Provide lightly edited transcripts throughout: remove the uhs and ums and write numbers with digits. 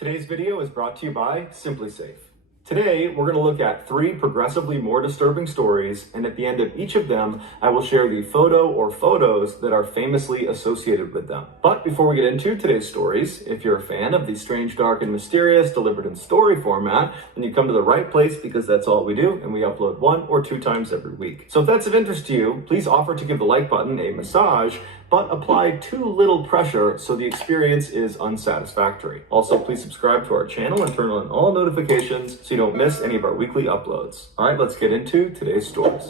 Today's video is brought to you by SimpliSafe. Today, we're going to look at 3 progressively more disturbing stories, and at the end of each of them, I will share the photo or photos that are famously associated with them. But before we get into today's stories, if you're a fan of the strange, dark, and mysterious delivered in story format, then you come to the right place because that's all we do, and we upload 1 or 2 times every week. So if that's of interest to you, please offer to give the like button a massage, but apply too little pressure so the experience is unsatisfactory. Also, please subscribe to our channel and turn on all notifications so you don't miss any of our weekly uploads. All right, let's get into today's stories.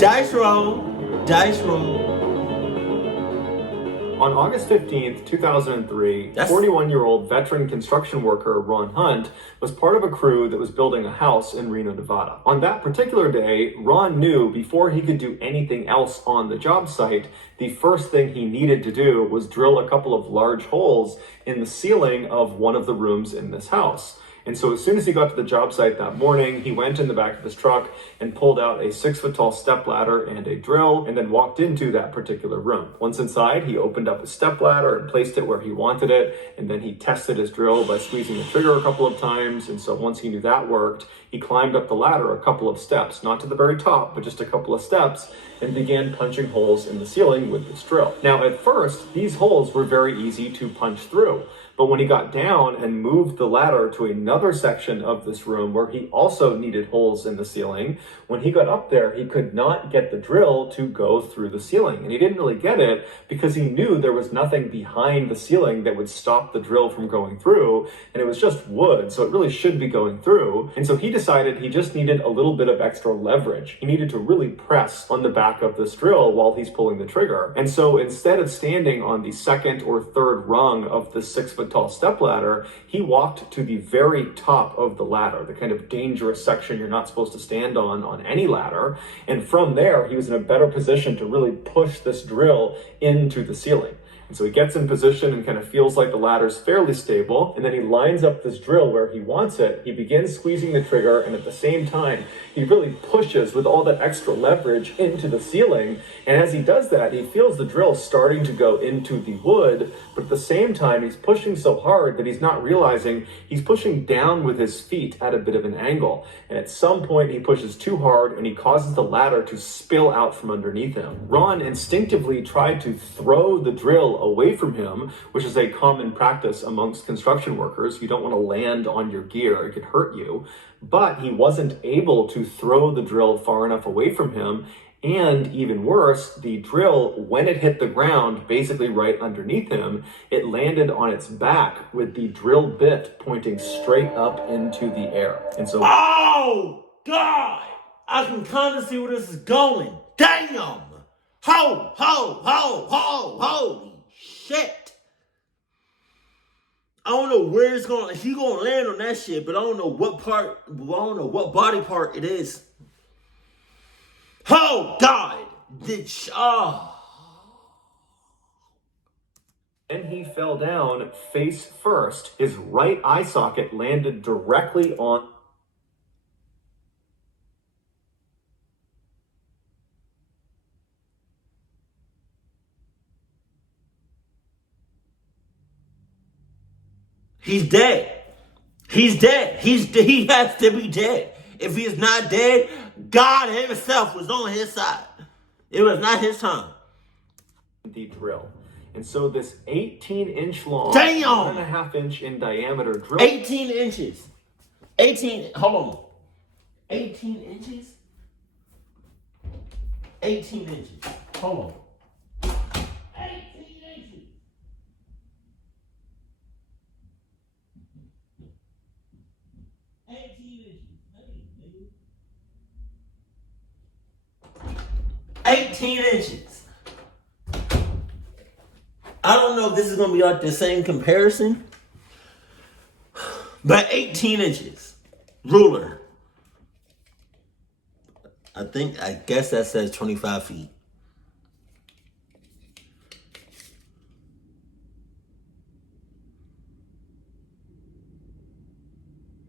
Dice roll, dice roll. On August 15th, 2003, 41-year-old veteran construction worker Ron Hunt was part of a crew that was building a house in Reno, Nevada. On that particular day, Ron knew before he could do anything else on the job site, the first thing he needed to do was drill a couple of large holes in the ceiling of one of the rooms in this house. And so as soon as he got to the job site that morning, he went in the back of his truck and pulled out a 6-foot-tall stepladder and a drill, and then walked into that particular room. Once inside, he opened up his stepladder and placed it where he wanted it, and then he tested his drill by squeezing the trigger a couple of times. And so once he knew that worked, he climbed up the ladder a couple of steps, not to the very top, but just a couple of steps, and began punching holes in the ceiling with this drill. Now, at first, these holes were very easy to punch through. But when he got down and moved the ladder to another section of this room where he also needed holes in the ceiling, when he got up there, he could not get the drill to go through the ceiling. And he didn't really get it because he knew there was nothing behind the ceiling that would stop the drill from going through. And it was just wood, so it really should be going through. And so he decided he just needed a little bit of extra leverage. He needed to really press on the back of this drill while he's pulling the trigger. And so instead of standing on the second or third rung of the 6-foot-tall stepladder, he walked to the very top of the ladder, the kind of dangerous section you're not supposed to stand on any ladder. And from there, he was in a better position to really push this drill into the ceiling. And so he gets in position and kind of feels like the ladder's fairly stable. And then he lines up this drill where he wants it. He begins squeezing the trigger. And at the same time, he really pushes with all that extra leverage into the ceiling. And as he does that, he feels the drill starting to go into the wood. But at the same time, he's pushing so hard that he's not realizing he's pushing down with his feet at a bit of an angle. And at some point, he pushes too hard and he causes the ladder to spill out from underneath him. Ron instinctively tried to throw the drill away from him, which is a common practice amongst construction workers. You don't want to land on your gear, it could hurt you. But he wasn't able to throw the drill far enough away from him. And even worse, the drill, when it hit the ground, basically right underneath him, it landed on its back with the drill bit pointing straight up into the air. And so, oh, God! I can kind of see where this is going. Damn! Holy shit! I don't know where it's going. He gonna land on that shit, but I don't know what part. I don't know what body part it is. Oh God! And he fell down face first. His right eye socket landed directly on. He's dead. He's dead. He has to be dead. If he is not dead, God himself was on his side. It was not his time. The drill. And so this 18-inch long, damn, 1.5 inch in diameter drill. 18 inches. 18, hold on. 18 inches? 18 inches. Hold on. 18 inches. 18 inches. I don't know if this is going to be like the same comparison, but 18 inches. Ruler. I guess that says 25 feet.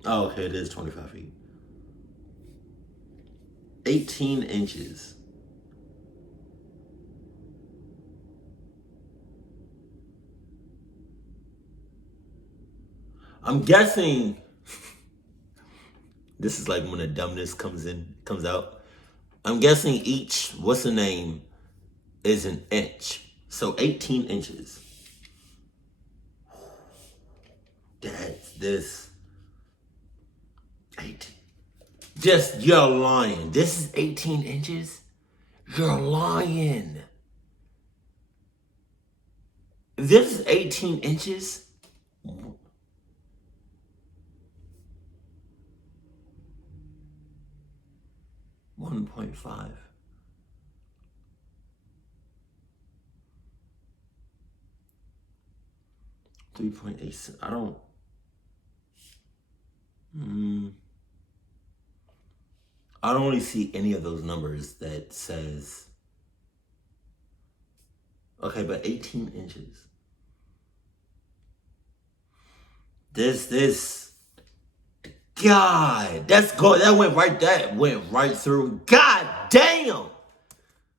Oh, okay, it is 25 feet. 18 inches. I'm guessing this is like when the dumbness comes out. I'm guessing each, what's the name, is an inch. So 18 inches. That's this. 18. Just, you're lying. This is 18 inches? You're lying. This is 18 inches? 1.5. 3.8. I don't. I don't really see any of those numbers that says. Okay, but 18 inches. This. God, that went right through. God damn.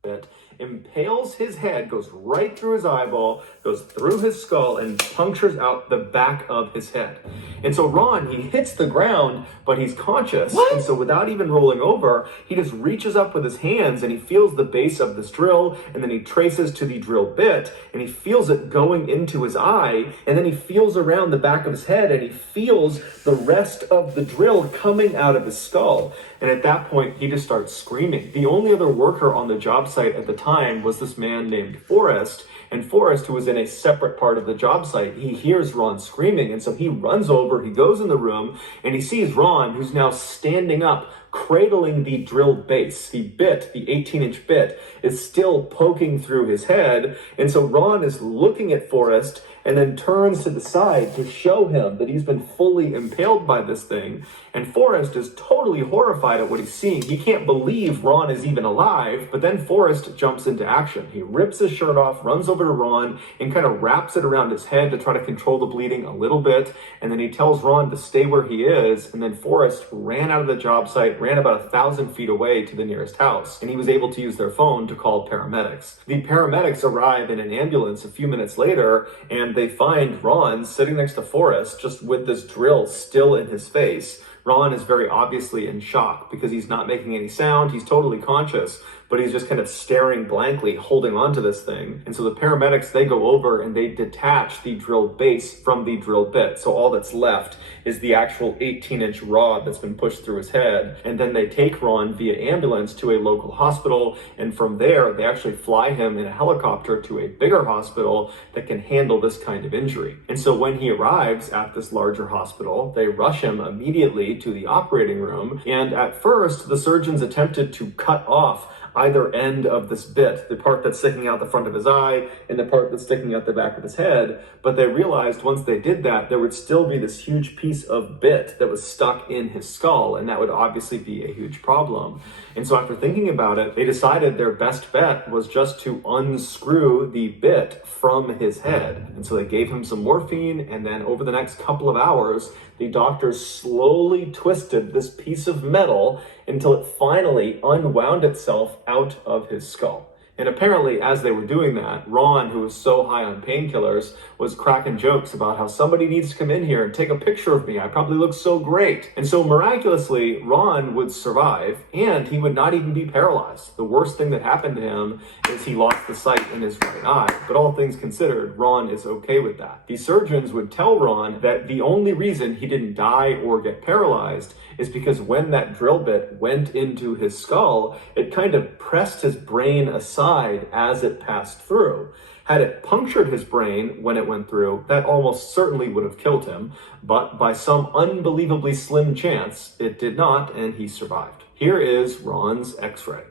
It impales his head, goes right through his eyeball, goes through his skull, and punctures out the back of his head. And so Ron, he hits the ground, but he's conscious. What? And so without even rolling over, he just reaches up with his hands and he feels the base of this drill, and then he traces to the drill bit, and he feels it going into his eye, and then he feels around the back of his head, and he feels the rest of the drill coming out of his skull. And at that point, he just starts screaming. The only other worker on the job site at the time was this man named Forrest. And Forrest, who was in a separate part of the job site, he hears Ron screaming. And so he runs over, he goes in the room, and he sees Ron, who's now standing up, cradling the drill base. The bit, the 18-inch bit, is still poking through his head. And so Ron is looking at Forrest and then turns to the side to show him that he's been fully impaled by this thing. And Forrest is totally horrified at what he's seeing. He can't believe Ron is even alive, but then Forrest jumps into action. He rips his shirt off, runs over to Ron, and kind of wraps it around his head to try to control the bleeding a little bit. And then he tells Ron to stay where he is, and then Forrest ran out of the job site, ran about 1,000 feet away to the nearest house, and he was able to use their phone to call paramedics. The paramedics arrive in an ambulance a few minutes later, and they find Ron sitting next to Forrest, just with this drill still in his face. Ron is very obviously in shock because he's not making any sound. He's totally conscious, but he's just kind of staring blankly, holding on to this thing. And so the paramedics, they go over and they detach the drill base from the drill bit. So all that's left is the actual 18-inch rod that's been pushed through his head. And then they take Ron via ambulance to a local hospital. And from there, they actually fly him in a helicopter to a bigger hospital that can handle this kind of injury. And so when he arrives at this larger hospital, they rush him immediately to the operating room. And at first, the surgeons attempted to cut off either end of this bit, the part that's sticking out the front of his eye and the part that's sticking out the back of his head. But they realized once they did that, there would still be this huge piece of bit that was stuck in his skull, and that would obviously be a huge problem. And so after thinking about it, they decided their best bet was just to unscrew the bit from his head. And so they gave him some morphine, and then over the next couple of hours, the doctors slowly twisted this piece of metal until it finally unwound itself out of his skull. And apparently, as they were doing that, Ron, who was so high on painkillers, was cracking jokes about how somebody needs to come in here and take a picture of me. I probably look so great. And so miraculously, Ron would survive, and he would not even be paralyzed. The worst thing that happened to him is he lost the sight in his right eye. But all things considered, Ron is okay with that. The surgeons would tell Ron that the only reason he didn't die or get paralyzed is because when that drill bit went into his skull, it kind of pressed his brain aside as it passed through. Had it punctured his brain when it went through, that almost certainly would have killed him, but by some unbelievably slim chance, it did not, and he survived. Here is Ron's X-ray.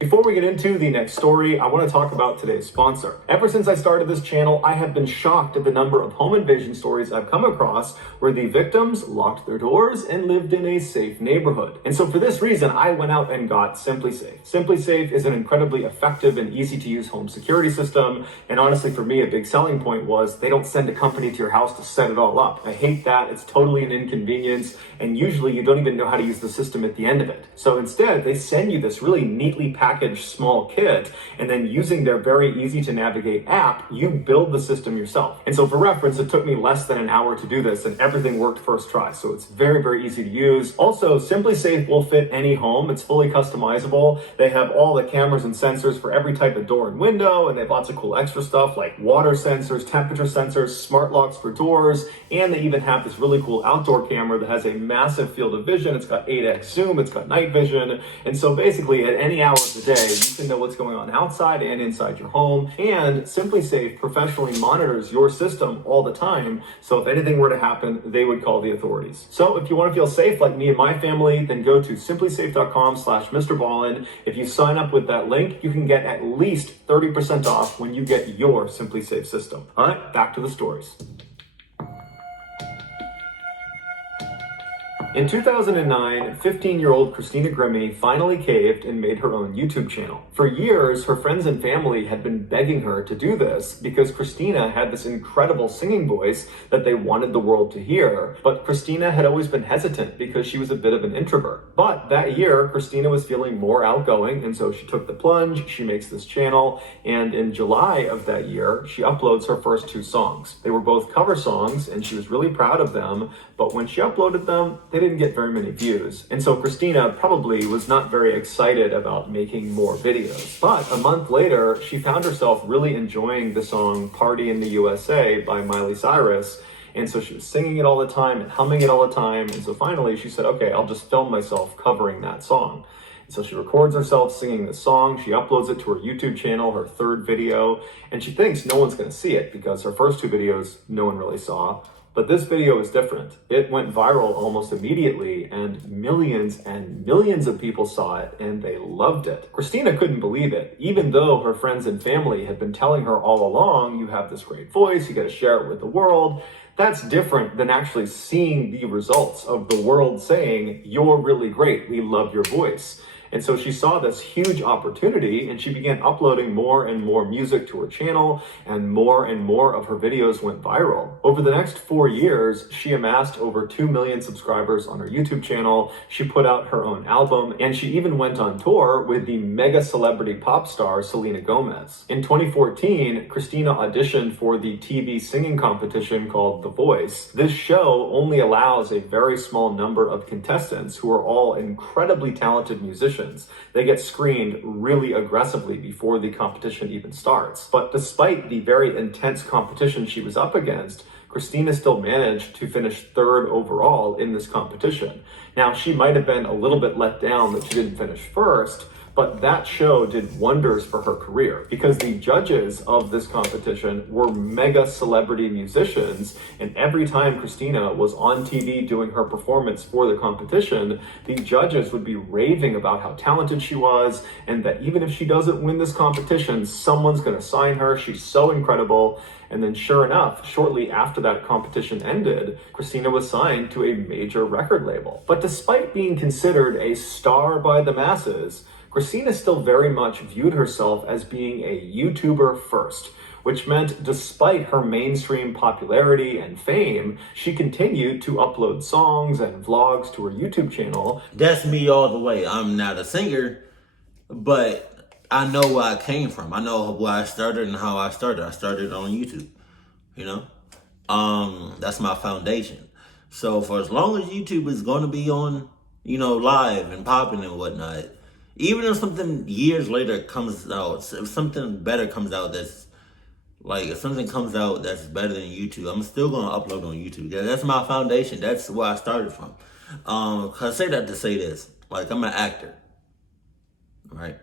Before we get into the next story, I want to talk about today's sponsor. Ever since I started this channel, I have been shocked at the number of home invasion stories I've come across where the victims locked their doors and lived in a safe neighborhood. And so for this reason, I went out and got SimpliSafe. SimpliSafe is an incredibly effective and easy to use home security system. And honestly, for me, a big selling point was they don't send a company to your house to set it all up. I hate that. It's totally an inconvenience. And usually you don't even know how to use the system at the end of it. So instead, they send you this really neatly packaged prepackaged small kit, and then using their very easy to navigate app, you build the system yourself. And so for reference, it took me less than an hour to do this, and everything worked first try. So it's very, very easy to use. Also, SimpliSafe will fit any home. It's fully customizable. They have all the cameras and sensors for every type of door and window, and they have lots of cool extra stuff like water sensors, temperature sensors, smart locks for doors, and they even have this really cool outdoor camera that has a massive field of vision. It's got 8x zoom, it's got night vision, and so basically at any hour of the day, you can know what's going on outside and inside your home. And SimpliSafe professionally monitors your system all the time, so if anything were to happen, they would call the authorities. So if you want to feel safe like me and my family, then go to simplysafe.com/MrBallen. If you sign up with that link, you can get at least 30% off when you get your SimpliSafe system. All right, back to the stories. In 2009, 15-year-old Christina Grimmie finally caved and made her own YouTube channel. For years, her friends and family had been begging her to do this because Christina had this incredible singing voice that they wanted the world to hear. But Christina had always been hesitant because she was a bit of an introvert. But that year, Christina was feeling more outgoing, and so she took the plunge. She makes this channel, and in July of that year, she uploads her first 2 songs. They were both cover songs, and she was really proud of them, but when she uploaded them, they didn't get very many views. And so Christina probably was not very excited about making more videos. But a month later, she found herself really enjoying the song Party in the USA by Miley Cyrus. And so she was singing it all the time and humming it all the time. And so finally she said, okay, I'll just film myself covering that song. And so she records herself singing the song. She uploads it to her YouTube channel, her 3rd video. And she thinks no one's going to see it because her first 2 videos, no one really saw. But this video is different. It went viral almost immediately, and millions of people saw it, and they loved it. Christina couldn't believe it, even though her friends and family had been telling her all along, you have this great voice, you gotta share it with the world. That's different than actually seeing the results of the world saying, you're really great, we love your voice. And so she saw this huge opportunity, and she began uploading more and more music to her channel, and more of her videos went viral. Over the next 4 years, she amassed over 2 million subscribers on her YouTube channel. She put out her own album, and she even went on tour with the mega celebrity pop star Selena Gomez. In 2014, Christina auditioned for the TV singing competition called The Voice. This show only allows a very small number of contestants who are all incredibly talented musicians. They get screened really aggressively before the competition even starts. But despite the very intense competition she was up against, Christina still managed to finish 3rd overall in this competition. Now, she might have been a little bit let down that she didn't finish 1st, but that show did wonders for her career because the judges of this competition were mega celebrity musicians, and every time Christina was on TV doing her performance for the competition, the judges would be raving about how talented she was, and that even if she doesn't win this competition, someone's gonna sign her, she's so incredible. And then sure enough, shortly after that competition ended, Christina was signed to a major record label. But despite being considered a star by the masses, Christina still very much viewed herself as being a YouTuber first, which meant despite her mainstream popularity and fame, she continued to upload songs and vlogs to her YouTube channel. That's me all the way. I'm not a singer, but I know where I came from. I know where I started and how I started. I started on YouTube, you know? That's my foundation. So for as long as YouTube is going to be on, live and popping and whatnot, even if something years later comes out, if something better comes out if something comes out that's better than YouTube, I'm still going to upload on YouTube. That's my foundation. That's where I started from. I say that to say this. Like, I'm an actor, right?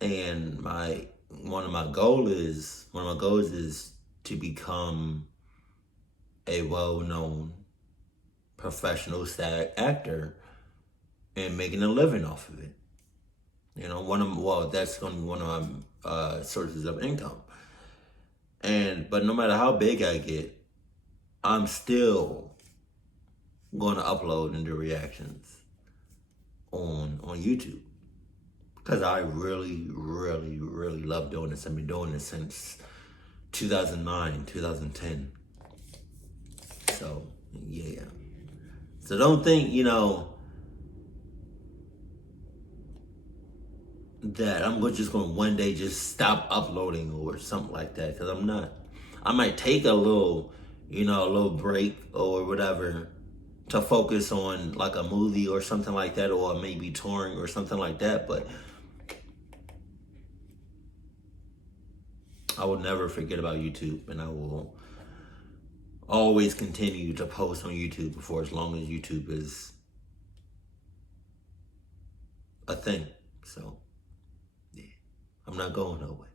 And one of my goals is to become a well-known professional SAG actor and making a living off of it. That's going to be one of my sources of income. But no matter how big I get, I'm still going to upload and do reactions on YouTube. Because I really, really, really love doing this. I've been doing this since 2009, 2010. So, yeah. So don't think, that I'm just going to one day just stop uploading or something like that, because I'm not. I might take a little, a little break or whatever to focus on like a movie or something like that, or maybe touring or something like that, but I will never forget about YouTube, and I will always continue to post on YouTube for as long as YouTube is a thing. So, yeah, I'm not going nowhere.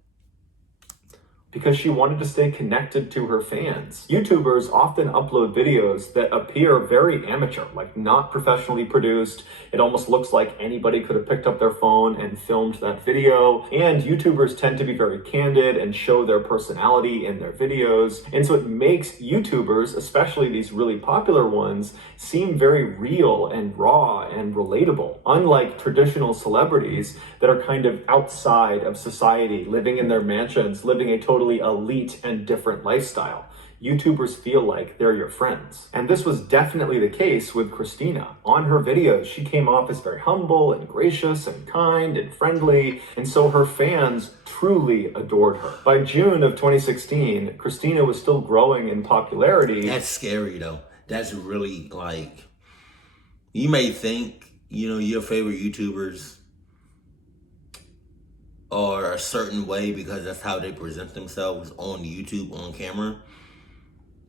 Because she wanted to stay connected to her fans. YouTubers often upload videos that appear very amateur, like not professionally produced. It almost looks like anybody could have picked up their phone and filmed that video. And YouTubers tend to be very candid and show their personality in their videos. And so it makes YouTubers, especially these really popular ones, seem very real and raw and relatable. Unlike traditional celebrities that are kind of outside of society, living in their mansions, living a totally elite and different lifestyle. YouTubers feel like they're your friends. And this was definitely the case with Christina. On her videos, she came off as very humble and gracious and kind and friendly, and so her fans truly adored her. By June of 2016, Christina was still growing in popularity. That's scary though. That's really like, you may think, your favorite YouTubers are a certain way because that's how they present themselves on YouTube, on camera.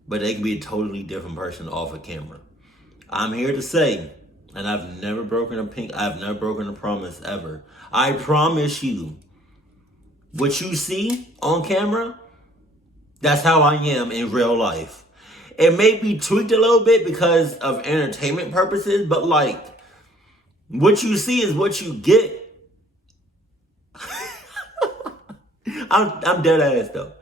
But they can be a totally different person off of camera. I'm here to say, and I've never broken a promise ever. I promise you, what you see on camera, that's how I am in real life. It may be tweaked a little bit because of entertainment purposes, but like, what you see is what you get. I'm dead ass though.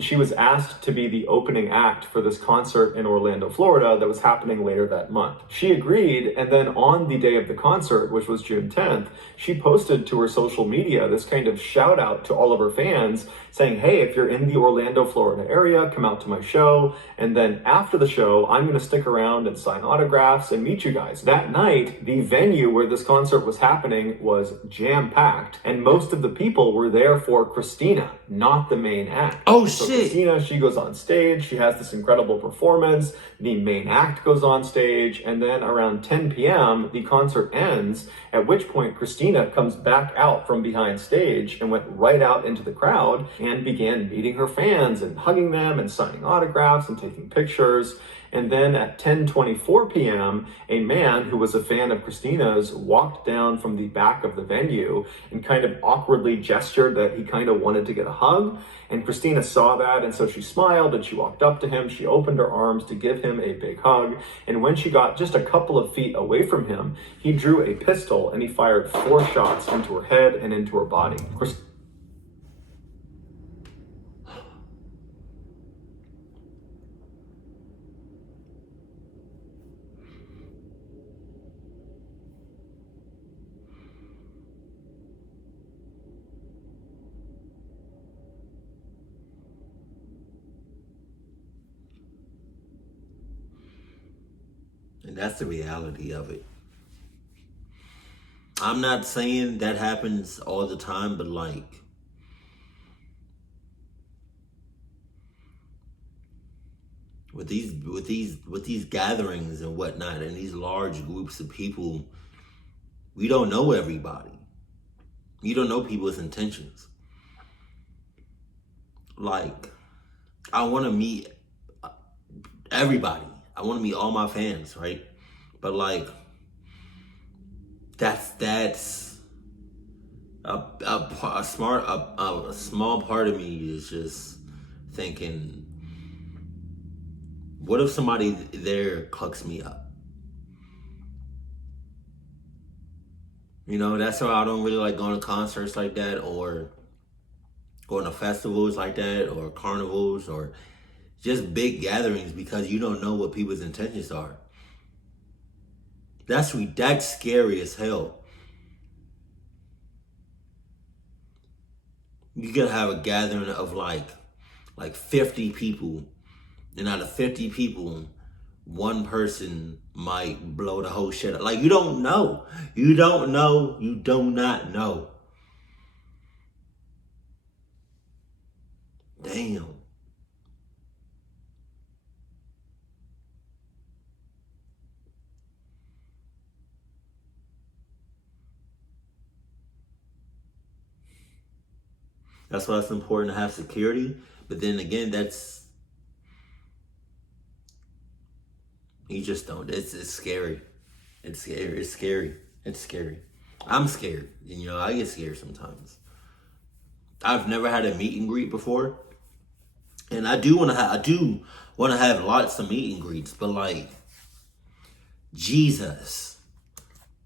She was asked to be the opening act for this concert in Orlando, Florida that was happening later that month. She agreed, and then on the day of the concert, which was June 10th, she posted to her social media this kind of shout out to all of her fans saying, hey, if you're in the Orlando, Florida area, come out to my show. And then after the show, I'm going to stick around and sign autographs and meet you guys. That night, the venue where this concert was happening was jam-packed, and most of the people were there for Christina, not the main act. Oh, So shit. Christina, she goes on stage, she has this incredible performance, the main act goes on stage, and then around 10 p.m., the concert ends, at which point Christina comes back out from behind stage and went right out into the crowd and began meeting her fans and hugging them and signing autographs and taking pictures. And then at 10:24 p.m., a man who was a fan of Christina's walked down from the back of the venue and kind of awkwardly gestured that he kind of wanted to get a hug. And Christina saw that, and so she smiled and she walked up to him. She opened her arms to give him a big hug. And when she got just a couple of feet away from him, he drew a pistol and he fired 4 shots into her head and into her body. And that's the reality of it. I'm not saying that happens all the time, but like, with these gatherings and whatnot, and these large groups of people, we don't know everybody. You don't know people's intentions. Like, I want to meet everybody. I want to meet all my fans, right? But like, that's a small part of me is just thinking, what if somebody there clucks me up? That's why I don't really like going to concerts like that, or going to festivals like that, or carnivals, or just big gatherings, because you don't know what people's intentions are. That's scary as hell. You could have a gathering of like 50 people, and out of 50 people, one person might blow the whole shit up. Like, you don't know. You don't know. You do not know. Damn. That's why it's important to have security. But then again, you just don't. It's scary. It's scary. It's scary. It's scary. I'm scared. You know, I get scared sometimes. I've never had a meet and greet before, and I do want to have lots of meet and greets. But like, Jesus.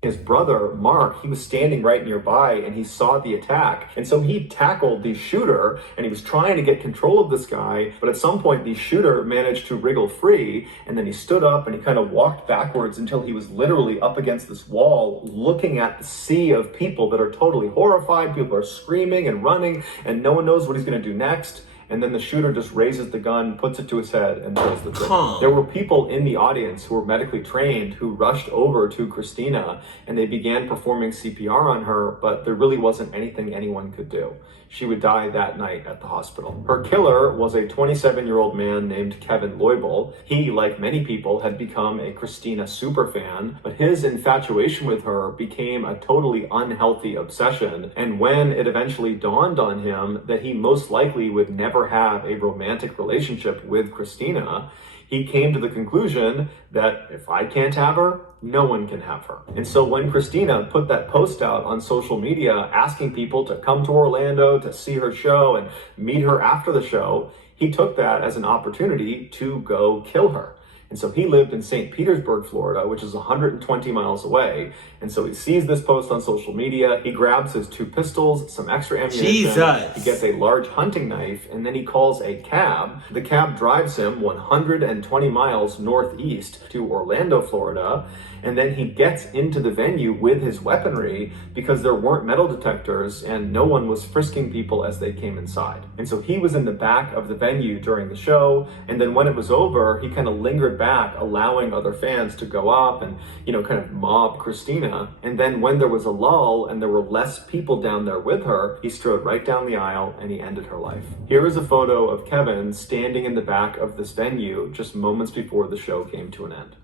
His brother, Mark, he was standing right nearby and he saw the attack. And so he tackled the shooter and he was trying to get control of this guy. But at some point, the shooter managed to wriggle free. And then he stood up and he kind of walked backwards until he was literally up against this wall, looking at the sea of people that are totally horrified. People are screaming and running and no one knows what he's going to do next. And then the shooter just raises the gun, puts it to his head, and pulls the trigger. There were people in the audience who were medically trained who rushed over to Christina and they began performing CPR on her, but there really wasn't anything anyone could do. She would die that night at the hospital. Her killer was a 27-year-old man named Kevin Loibel. He, like many people, had become a Christina superfan, but his infatuation with her became a totally unhealthy obsession. And when it eventually dawned on him that he most likely would never have a romantic relationship with Christina, he came to the conclusion that if I can't have her, no one can have her. And so when Christina put that post out on social media asking people to come to Orlando to see her show and meet her after the show, he took that as an opportunity to go kill her. And so he lived in St. Petersburg, Florida, which is 120 miles away. And so he sees this post on social media. He grabs his 2 pistols, some extra ammunition. Jesus. He gets a large hunting knife, and then he calls a cab. The cab drives him 120 miles northeast to Orlando, Florida. And then he gets into the venue with his weaponry because there weren't metal detectors and no one was frisking people as they came inside. And so he was in the back of the venue during the show. And then when it was over, he kind of lingered back, allowing other fans to go up and, kind of mob Christina. And then when there was a lull and there were less people down there with her, he strode right down the aisle and he ended her life. Here is a photo of Kevin standing in the back of this venue just moments before the show came to an end.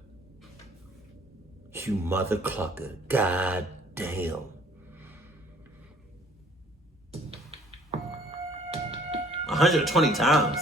You mother clucker. God damn. 120 times.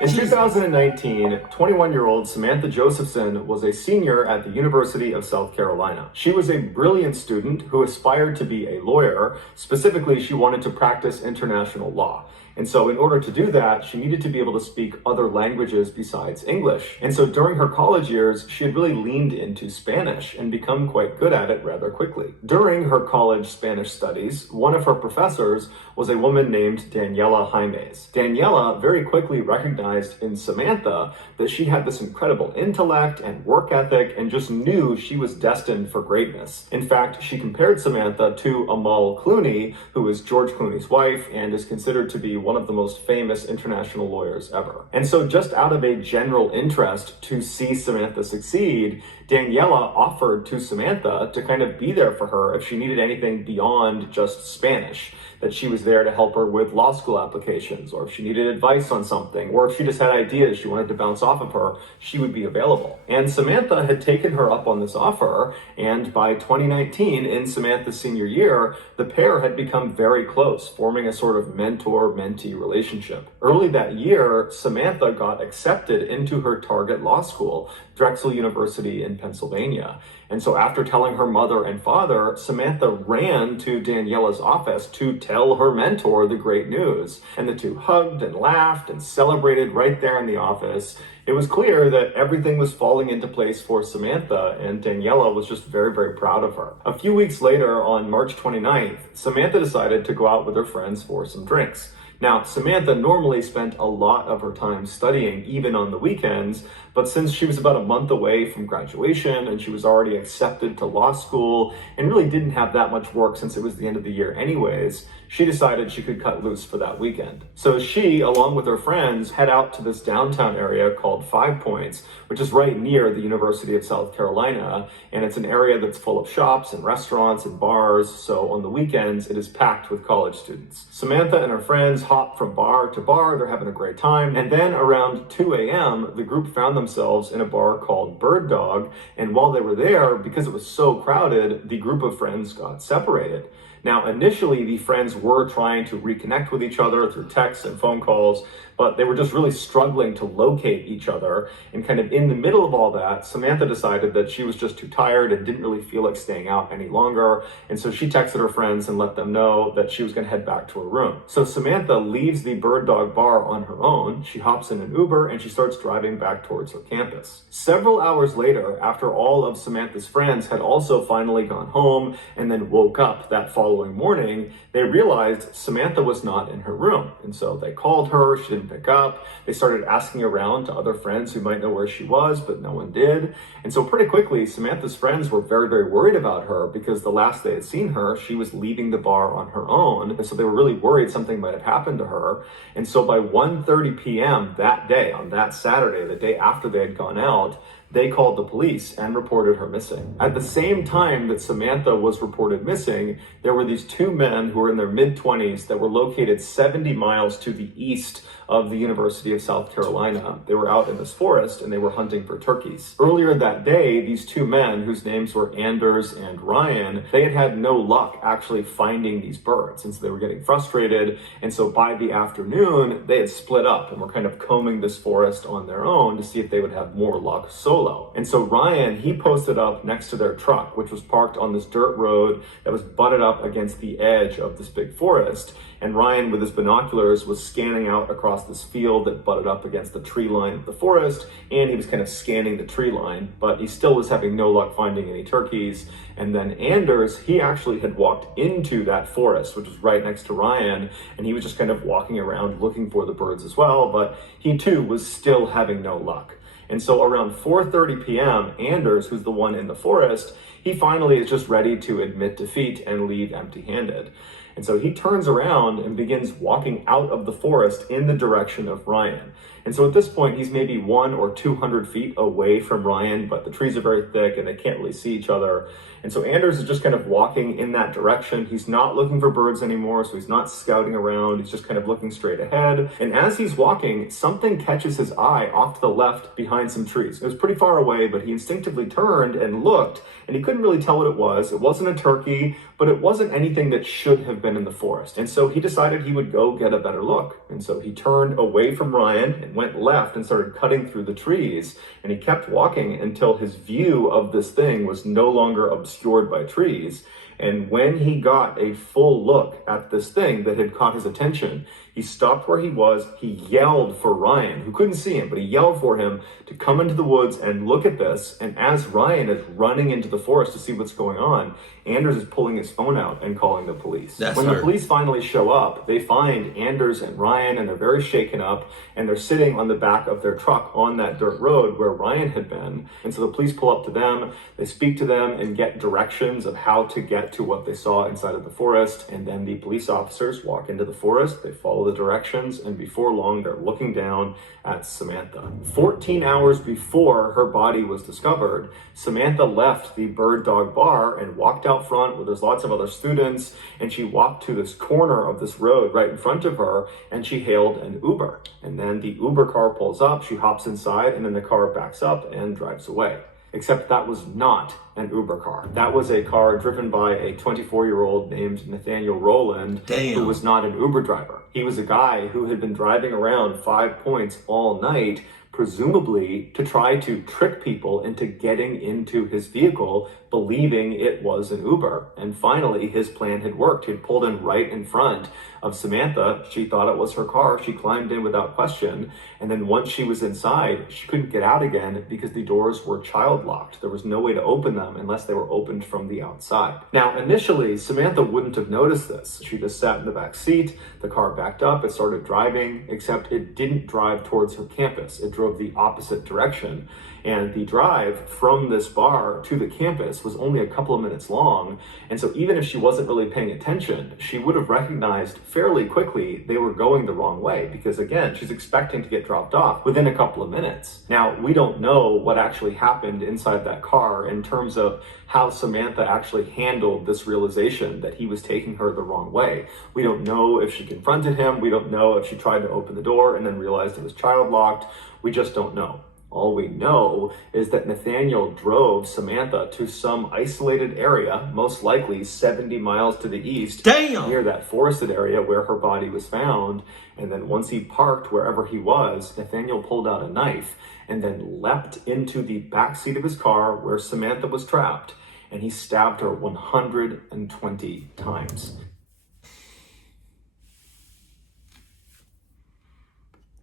In 2019, 21-year-old Samantha Josephson was a senior at the University of South Carolina. She was a brilliant student who aspired to be a lawyer. Specifically, she wanted to practice international law. And so in order to do that, she needed to be able to speak other languages besides English. And so during her college years, she had really leaned into Spanish and become quite good at it rather quickly. During her college Spanish studies, one of her professors was a woman named Daniela Jaimes. Daniela very quickly recognized in Samantha that she had this incredible intellect and work ethic and just knew she was destined for greatness. In fact, she compared Samantha to Amal Clooney, who is George Clooney's wife and is considered to be one of the most famous international lawyers ever. And so just out of a general interest to see Samantha succeed, Daniela offered to Samantha to kind of be there for her if she needed anything beyond just Spanish, that she was there to help her with law school applications, or if she needed advice on something, or if she just had ideas she wanted to bounce off of her, she would be available. And Samantha had taken her up on this offer, and by 2019, in Samantha's senior year, the pair had become very close, forming a sort of mentor-mentee relationship. Early that year, Samantha got accepted into her target law school, Drexel University in Pennsylvania. And so after telling her mother and father, Samantha ran to Daniela's office to tell her mentor the great news. And the two hugged and laughed and celebrated right there in the office. It was clear that everything was falling into place for Samantha, and Daniela was just very, very proud of her. A few weeks later, on March 29th, Samantha decided to go out with her friends for some drinks. Now, Samantha normally spent a lot of her time studying, even on the weekends, but since she was about a month away from graduation and she was already accepted to law school and really didn't have that much work since it was the end of the year anyways, she decided she could cut loose for that weekend. So she, along with her friends, head out to this downtown area called 5 Points, which is right near the University of South Carolina, and it's an area that's full of shops and restaurants and bars, so on the weekends it is packed with college students. Samantha and her friends hop from bar to bar, they're having a great time. And then around 2 a.m., the group found themselves in a bar called Bird Dog. And while they were there, because it was so crowded, the group of friends got separated. Now, initially, the friends were trying to reconnect with each other through texts and phone calls, but they were just really struggling to locate each other. And kind of in the middle of all that, Samantha decided that she was just too tired and didn't really feel like staying out any longer. And so she texted her friends and let them know that she was going to head back to her room. So Samantha leaves the Bird Dog bar on her own. She hops in an Uber and she starts driving back towards her campus. Several hours later, after all of Samantha's friends had also finally gone home and then woke up that following morning, they realized Samantha was not in her room. And so they called her, she didn't pick up. They started asking around to other friends who might know where she was, but no one did. And so pretty quickly, Samantha's friends were very, very worried about her because the last they had seen her, she was leaving the bar on her own. And so they were really worried something might have happened to her. And so by 1:30 p.m. that day, on that Saturday, the day after they had gone out, they called the police and reported her missing. At the same time that Samantha was reported missing, there were these two men who were in their mid-20s that were located 70 miles to the east of the University of South Carolina. They were out in this forest and they were hunting for turkeys. Earlier that day, these two men, whose names were Anders and Ryan, they had had no luck actually finding these birds. And so they were getting frustrated. And so by the afternoon, they had split up and were kind of combing this forest on their own to see if they would have more luck solo. And so Ryan, he posted up next to their truck, which was parked on this dirt road that was butted up against the edge of this big forest. And Ryan, with his binoculars, was scanning out across this field that butted up against the tree line of the forest. And he was kind of scanning the tree line, but he still was having no luck finding any turkeys. And then Anders, he actually had walked into that forest, which was right next to Ryan. And he was just kind of walking around looking for the birds as well. But he too was still having no luck. And so around 4:30 p.m., Anders, who's the one in the forest, he finally is just ready to admit defeat and leave empty-handed. And so he turns around and begins walking out of the forest in the direction of Ryan. And so at this point, he's maybe 100 or 200 feet away from Ryan, but the trees are very thick and they can't really see each other. And so Anders is just kind of walking in that direction. He's not looking for birds anymore, so he's not scouting around. He's just kind of looking straight ahead. And as he's walking, something catches his eye off to the left behind some trees. It was pretty far away, but he instinctively turned and looked, and he couldn't really tell what it was. It wasn't a turkey, but it wasn't anything that should have been in the forest. And so he decided he would go get a better look. And so he turned away from Ryan and went left and started cutting through the trees. And he kept walking until his view of this thing was no longer obscured by trees. And when he got a full look at this thing that had caught his attention, he stopped where he was. He yelled for Ryan, who couldn't see him, but he yelled for him to come into the woods and look at this. And as Ryan is running into the forest to see what's going on, Anders is pulling his phone out and calling the police. When the police finally show up, they find Anders and Ryan, and they're very shaken up, and they're sitting on the back of their truck on that dirt road where Ryan had been. And so the police pull up to them, they speak to them and get directions of how to get to what they saw inside of the forest. And then the police officers walk into the forest, they follow the directions, and before long, they're looking down at Samantha. 14 hours before her body was discovered, Samantha left the Bird Dog bar and walked out front where there's lots of other students, and she walked to this corner of this road right in front of her, and she hailed an Uber. And then the Uber car pulls up, she hops inside, and then the car backs up and drives away. Except that was not an Uber car. That was a car driven by a 24-year-old named Nathaniel Rowland, who was not an Uber driver. He was a guy who had been driving around 5 Points all night, presumably to try to trick people into getting into his vehicle, believing it was an Uber. And finally, his plan had worked. He had pulled in right in front of Samantha. She thought it was her car. She climbed in without question. And then once she was inside, she couldn't get out again because the doors were child locked. There was no way to open them unless they were opened from the outside. Now, initially, Samantha wouldn't have noticed this. She just sat in the back seat. The car backed up. It started driving, except it didn't drive towards her campus. It drove the opposite direction. And the drive from this bar to the campus was only a couple of minutes long. And so even if she wasn't really paying attention, she would have recognized fairly quickly they were going the wrong way, because again, she's expecting to get dropped off within a couple of minutes. Now, we don't know what actually happened inside that car in terms terms of how Samantha actually handled this realization that he was taking her the wrong way. We don't know if she confronted him. We don't know if she tried to open the door and then realized it was child locked. We just don't know. All we know is that Nathaniel drove Samantha to some isolated area, most likely 70 miles to the east, near that forested area where her body was found. And then once he parked wherever he was, Nathaniel pulled out a knife and then leapt into the back seat of his car where Samantha was trapped, and he stabbed her 120 times.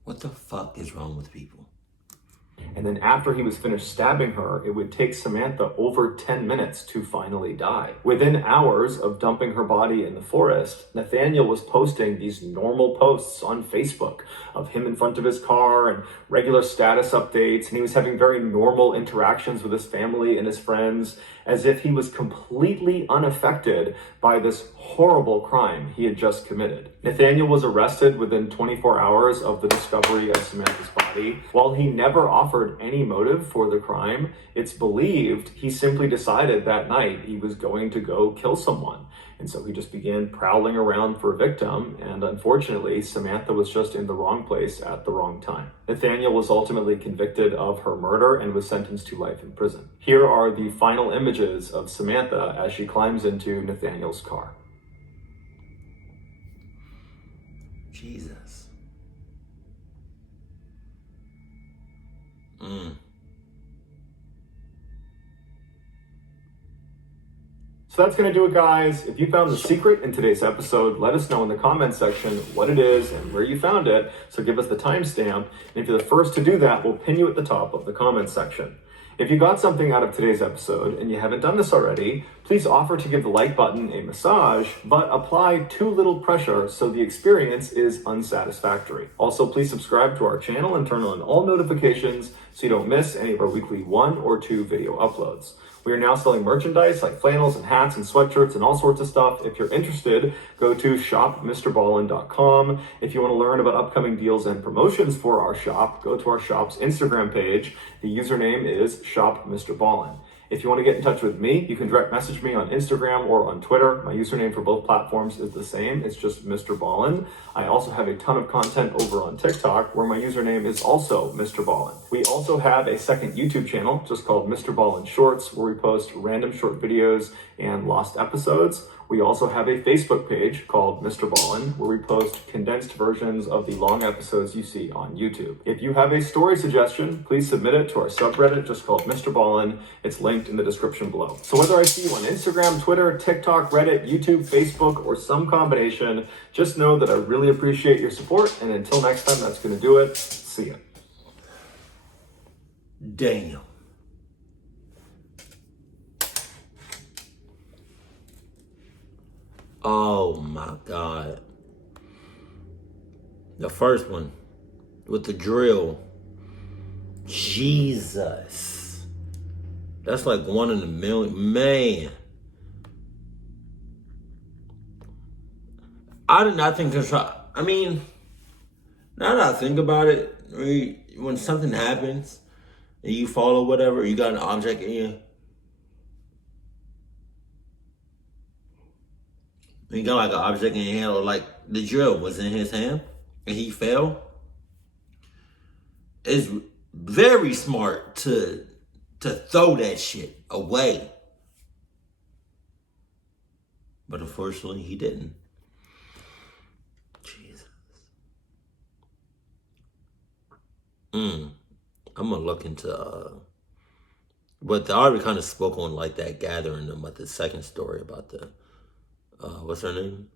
What the fuck is wrong with people? And then after he was finished stabbing her, it would take Samantha over 10 minutes to finally die. Within hours of dumping her body in the forest, Nathaniel was posting these normal posts on Facebook of him in front of his car and regular status updates, and he was having very normal interactions with his family and his friends, as if he was completely unaffected by this horrible crime he had just committed. Nathaniel was arrested within 24 hours of the discovery of Samantha's body. While he never offered any motive for the crime, it's believed he simply decided that night he was going to go kill someone. And so he just began prowling around for a victim, and unfortunately, Samantha was just in the wrong place at the wrong time. Nathaniel was ultimately convicted of her murder and was sentenced to life in prison. Here are the final images of Samantha as she climbs into Nathaniel's car. Jesus. So that's going to do it, guys. If you found the secret in today's episode, let us know in the comments section what it is and where you found it. So give us the timestamp. And if you're the first to do that, we'll pin you at the top of the comments section. If you got something out of today's episode and you haven't done this already, please offer to give the like button a massage, but apply too little pressure so the experience is unsatisfactory. Also, please subscribe to our channel and turn on all notifications so you don't miss any of our weekly 1 or 2 video uploads. We are now selling merchandise like flannels and hats and sweatshirts and all sorts of stuff. If you're interested, go to shopmrballen.com. If you want to learn about upcoming deals and promotions for our shop, go to our shop's Instagram page. The username is shopmrballen. If you want to get in touch with me, you can direct message me on Instagram or on Twitter. My username for both platforms is the same. It's just MrBallen. I also have a ton of content over on TikTok where my username is also MrBallen. We also have a second YouTube channel just called MrBallen Shorts, where we post random short videos and lost episodes. We also have a Facebook page called MrBallen, where we post condensed versions of the long episodes you see on YouTube. If you have a story suggestion, please submit it to our subreddit just called MrBallen. It's linked in the description below. So whether I see you on Instagram, Twitter, TikTok, Reddit, YouTube, Facebook, or some combination, just know that I really appreciate your support. And until next time, that's going to do it. See ya. Damn. Oh my God. The first one with the drill. Jesus. That's like 1 in a million. Man. I did not think I mean, now that I think about it, when something happens and you fall or whatever, you got an object in you. You got like an object in your hand, or like the drill was in his hand and he fell. It's very smart to throw that shit away. But unfortunately, he didn't. Jesus. I'm gonna look into but they already kind of spoke on like that gathering about the second story about the what's her name?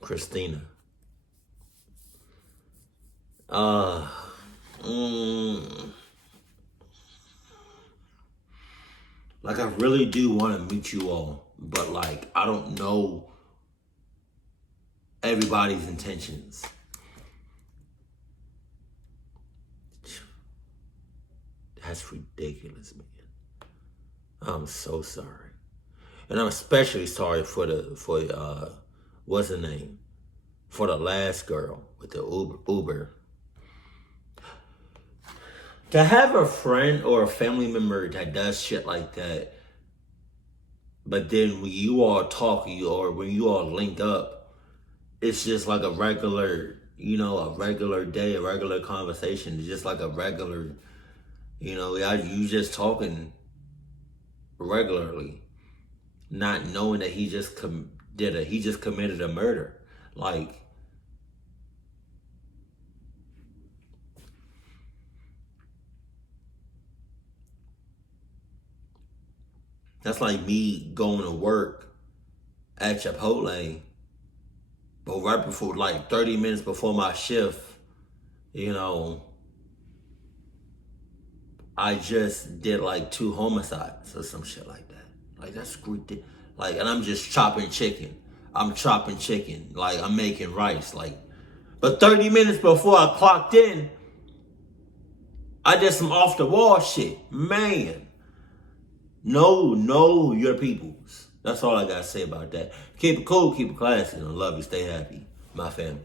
Christina. Like I really do want to meet you all, but like I don't know everybody's intentions. That's ridiculous, man. I'm so sorry. And I'm especially sorry for what's her name? For the last girl with the Uber. To have a friend or a family member that does shit like that, but then when you all talk or when you all link up, it's just like a regular, a regular day, a regular conversation. It's just like a regular, you just talking regularly, not knowing that he just committed a murder. Like, that's like me going to work at Chipotle, but right before, like 30 minutes before my shift, I just did like 2 homicides or some shit like that. Like, that's ridiculous. Like, and I'm just chopping chicken. Like, I'm making rice. Like, but 30 minutes before I clocked in, I did some off the wall shit. Man. Know your peoples. That's all I gotta say about that. Keep it cool, keep it classy, and I love you. Stay happy, my family.